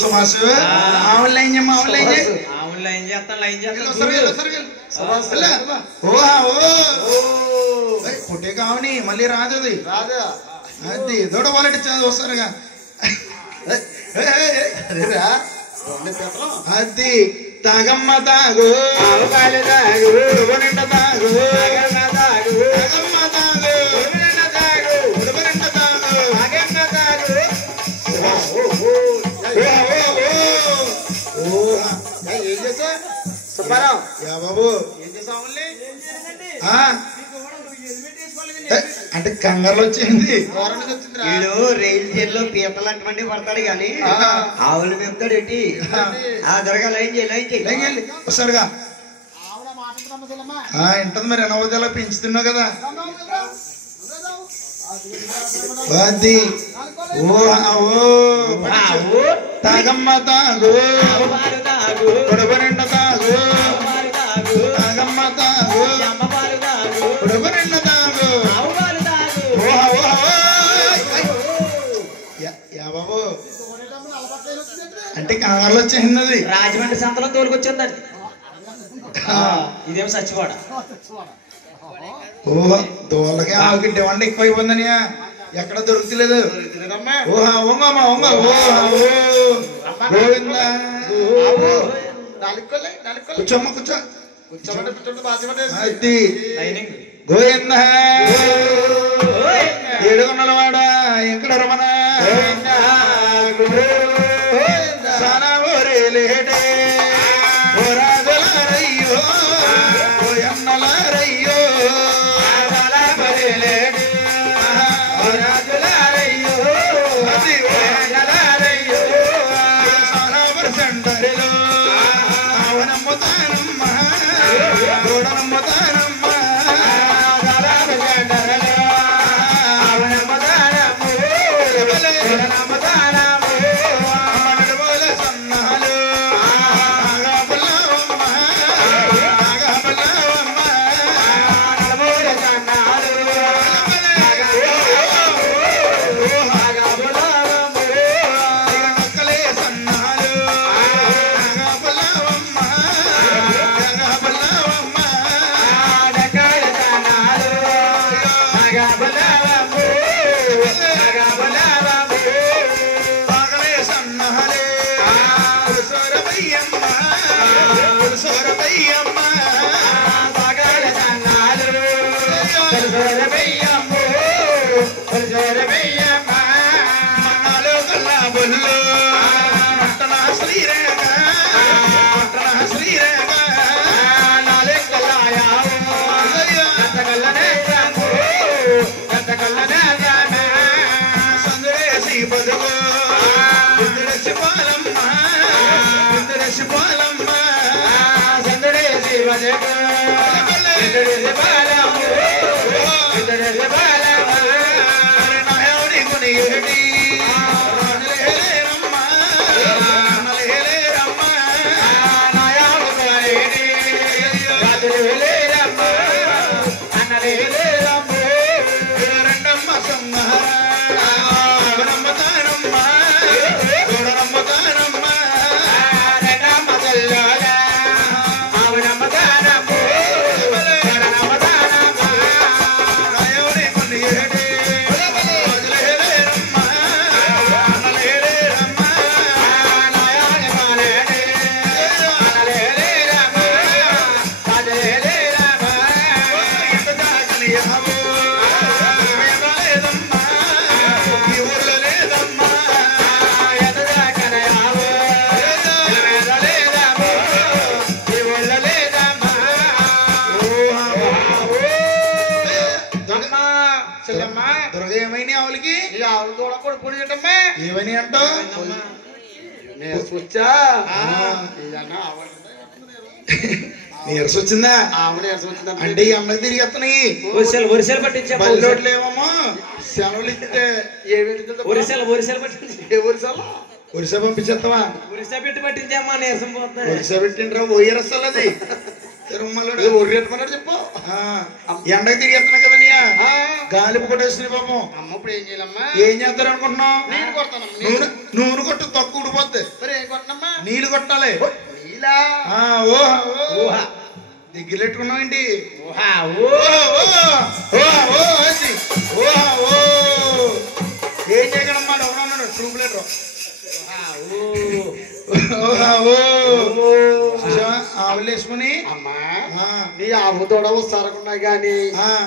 సుభాష్ ఆవులు లైన్ చేయమ్మా ఆవులు లైన్ చేయి ఆవులు లైన్ చేస్తాను లైన్ చేస్తాను పుట్టే కావని మళ్ళీ రాదు అది రాదా అది దొడ వాళ్ళటి వస్తారుగా అది తాగమ్మ తాగు తాగు నిండ తాగు తాగమ్మ తాగు ఏం చేసా సుబ్బారావు బాబు ఏం చేసావు అంటే కంగారులో వచ్చింది వీడు రైలు చీరలో పీతలు అటువంటి పడతాడు కానీ ఆవులు మేపుతాడు ఏంటి దొరగా లైన్ చేయి లైన్ చేయి వస్తాడుగా ఇంటది మరి ఎనవదలా పెంచుతున్నావు కదా అది తాగమ్మ తాగు పొడవ నిండ తాగు తాగమ్మ తాగు పొడవ నిండ తాగు బాబు అంటే కంగారులో వచ్చేసింది రాజమండ్రి సంతలో తోలుకొచ్చిందండి ఇదేమో సచ్చివాడ దోళ్ళకి ఆవుకి డిమాండ్ ఎక్కువ అయిపోయిందని ఎక్కడ దొరుకుతలేదు కూర్చోమ్మ కూర్చో అది గోవింద ఏడుగున్నవాడ ఎక్కడ రమణ సానా ఓరేలేటే ఓరాజలారయ్యో ఓయన్నలారయ్యో ఏమని అంటావు నీరస వచ్చిందా అంటే ఈ అమ్మకి తిరిగి వస్తున్నాయి వరిసెలు పట్టించా బల్లోట్లు ఏమమ్మా సెలవులు ఇస్తే వరిసెలు పట్టించి ఒరిసా పంపించేస్తావా ఒరిసా పెట్టి పట్టించామ్మా నీరసం పోతుంది ఒరిసా పెట్టిండ్రా ఓయరసలు అది తిరుమల ఒరి ఎట్టమన్నాడు చెప్పు ఎండకి తిరిగి వస్తున్నా కదా గాలిపు కొట్టేసింది పాపం. అమ్మ ఇప్పుడు ఏం చేయాలమ్మా? ఏం చేస్తారు అనుకుంటున్నావు? నీళ్ళు కొడతానమ్మా. నూనె కొట్టు తక్కువ ఉడిపోద్ది. మరి ఏం కొట్టనమ్మా? నీళ్ళు కొట్టాలి. నీలా? ఓహా దగ్గర పెట్టుకున్నావు ఏంటి? ఏం చేయగలమ్మా? ఎవరన్నాడు ట్రూప్ లీటర్ ఆవులేసుకుని అమ్మా నీ ఆవు తోడవు సరకున్నా గాని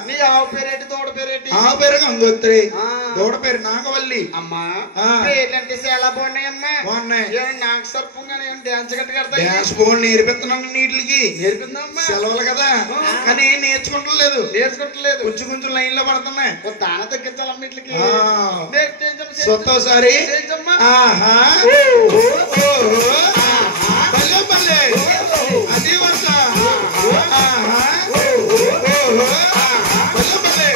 నీ ఆవు పేరేటి తోడ పేరేటి? ఆవు పేరు గంగోత్రి, దూడ పేరు నాగవల్లి. అమ్మా పేర్లంటే చాలా బాగున్నాయమ్మా. బాగున్నాయి. నాకు సర్పంగానే డాన్స్ గట్టి కడతాయి. డాన్స్ బోర్డు నేర్పిస్తున్నాను నీటికి. నేర్పిందమ్మా. సెలవులు కదా కానీ నేర్చుకుంటలేదు. నేర్చుకుంటలేదు. కొంచెం కొంచెం లైన్ లో పడుతున్నాయి. దాన తగ్గించాలమ్మ ఇట్లకి. సొత్తోసారి ఆహా పల్లె పల్లె అది వర్ష ఆహా పల్లె పల్లె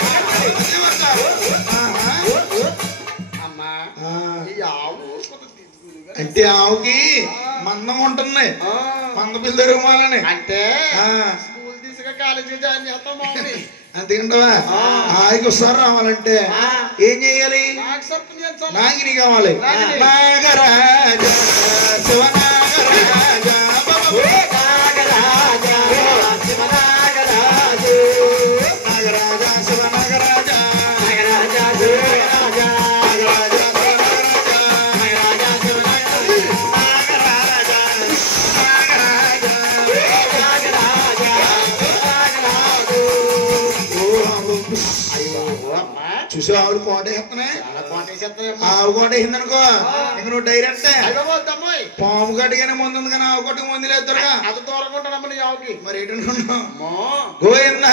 అది వర్ష ఆహా. అమ్మా ఈ ఆవు అంటే ఆవుకి మందం ఉంటుంది. మంద పిల్ల తిరుగుమాలని అంటే స్కూల్ తీసుకు కాలేజీ జాయిన్ చేస్తాం మామూలు. అంతేంటవా? ఆవుకి ఒకసారి రావాలంటే ఏం చేయాలి? నాగిని కావాలి. నాగరాజ శివనాగరాజ నాగరాజ శివనాగరాజ చూసి ఆవులు కోటేస్తున్నాయి. ఆవు కోట వేసిందనుకో ఇంక నువ్వు డైరెక్ట్ పాము గట్టిగానే ముందు ఉంది కానీ ఆవు కొట్టుకు ముందు లేదు దొరక. అది తోరకుంటానమ్మ నీ ఆవుకి. మరి ఏంటనుకున్నావు? గోవింద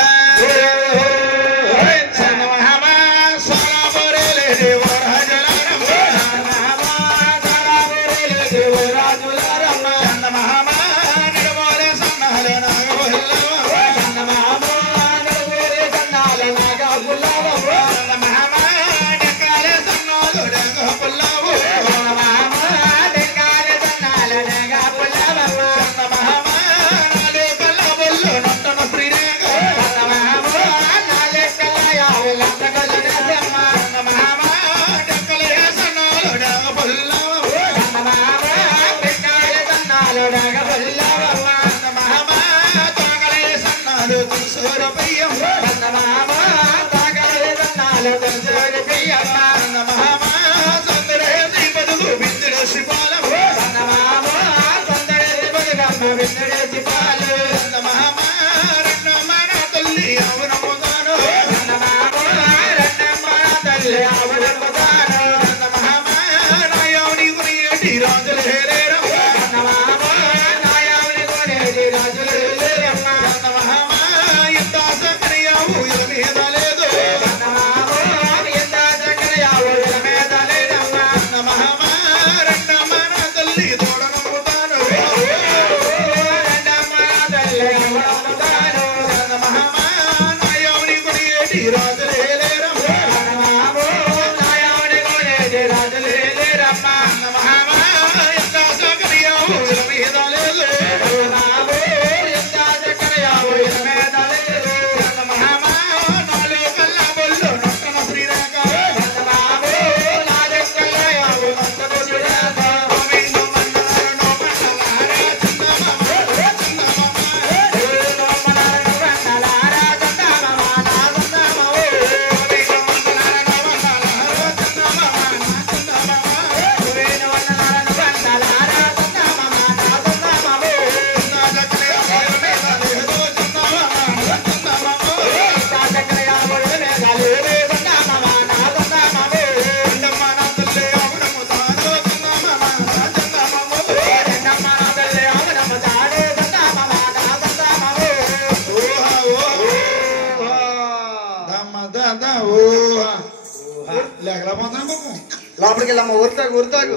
లోపలికి వెళ్ళమ్మా. ఊరుతాగు ఊరుతాగు.